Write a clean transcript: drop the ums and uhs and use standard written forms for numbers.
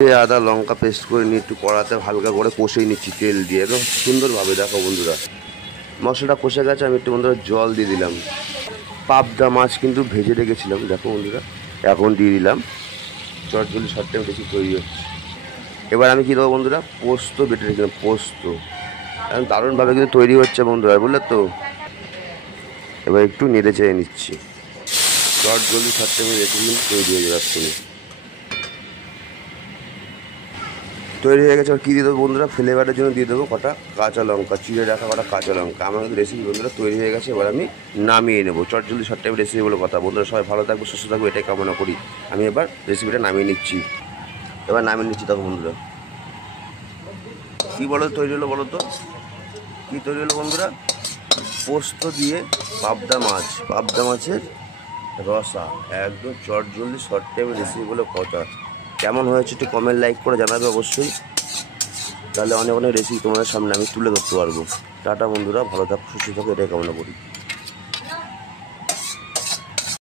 আদা লঙ্কা পেস্ট করে নিয়ে একটু কড়াতে হালকা করে কষিয়ে নিচ্ছি তেল দিয়ে, একদম সুন্দরভাবে। দেখো বন্ধুরা, মশলাটা কষে গেছে, আমি একটু বন্ধুরা জল দিয়ে দিলাম। পাবদা মাছ কিন্তু ভেজে রেখেছিলাম, দেখো বন্ধুরা, এখন দিয়ে দিলাম। চটজলদি শর্ট টাইম বেশি তৈরি হচ্ছে। এবার আমি কী দেবো বন্ধুরা, পোস্ত বেটে রেখেছিলাম, পোস্ত এখন দারুণভাবে কিন্তু তৈরি হচ্ছে বন্ধুরা, বুঝলে তো। এবার একটু নেড়ে চেড়ে নিচ্ছি। চটজলদি শর্ট টাইমে রেসিপি কিন্তু তৈরি হয়ে যাবে এক্ষুনি। তৈরি হয়ে গেছে। আর কী দিয়ে দেবো বন্ধুরা, ফ্লেভারের জন্য দিয়ে দেবো কটা কাঁচা লঙ্কা, চিড়ে রাখা কটা কাঁচা লঙ্কা। আমার কিন্তু রেসিপি বন্ধুরা তৈরি হয়ে গেছে। এবার আমি নামিয়ে নেবো। চটজলদি শর্ট টাইম রেসিপি বলে কথা বন্ধুরা, সবাই ভালো থাকবো, সুস্থ থাকবো, এটাই কামনা করি। আমি এবার রেসিপিটা নামিয়ে নিচ্ছি। এবার নামিয়ে নিচ্ছি। তখন বন্ধুরা কী বলো তৈরি হলো, বলো তো কী তৈরি হলো বন্ধুরা, পোস্ত দিয়ে পাবদা মাছ, পাবদা মাছের রসা, একদম চটজলদি শর্ট টাইমের রেসিপি বলে কথা। কেমন হয়েছে একটু কমেন্ট লাইক করে জানাবে অবশ্যই, তাহলে অনেক অনেক রেসিপি তোমাদের সামনে আমি তুলে ধরতে পারবো। টাটা বন্ধুরা, ভালো থাকো, সুস্থ থাকো, এটাই কামনা করি।